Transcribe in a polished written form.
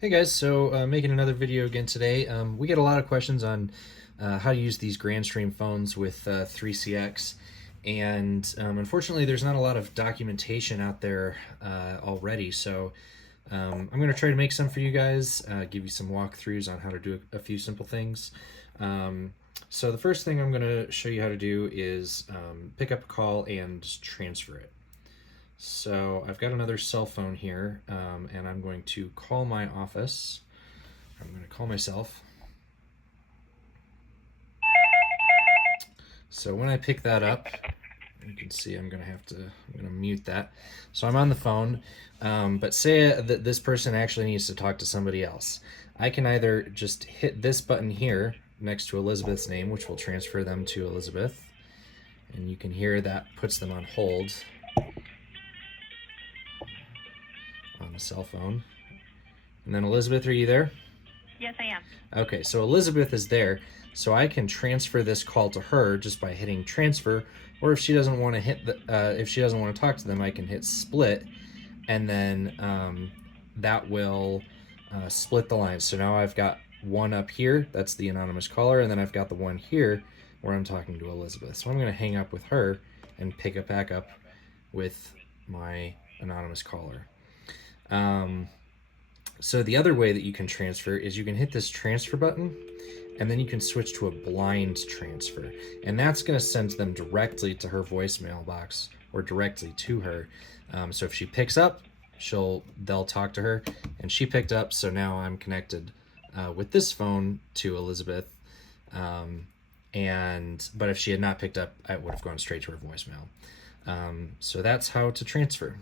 Hey guys, so making another video again today. We get a lot of questions on how to use these Grandstream phones with 3CX, and unfortunately there's not a lot of documentation out there already, so I'm going to try to make some for you guys, give you some walkthroughs on how to do a few simple things. So the first thing I'm going to show you how to do is pick up a call and transfer it. So I've got another cell phone here, and I'm going to call my office. I'm going to call myself. So when I pick that up, you can see I'm going to mute that. So I'm on the phone, but say that this person actually needs to talk to somebody else. I can either just hit this button here next to Elizabeth's name, which will transfer them to Elizabeth, and you can hear that puts them on hold on the cell phone. And then Elizabeth, are you there? Yes, I am. Okay, so Elizabeth is there, so I can transfer this call to her just by hitting transfer, or if she doesn't want to if she doesn't want to talk to them, I can hit split, and then that will split the lines. So now I've got one up here, that's the anonymous caller, and then I've got the one here where I'm talking to Elizabeth. So I'm going to hang up with her and pick it back up with my anonymous caller. So the other way that you can transfer is you can hit this transfer button, and then you can switch to a blind transfer, and that's going to send them directly to her voicemail box or directly to her. So if she picks up, they'll talk to her, and she picked up, so now I'm connected with this phone to Elizabeth. But if she had not picked up, I would have gone straight to her voicemail. So that's how to transfer.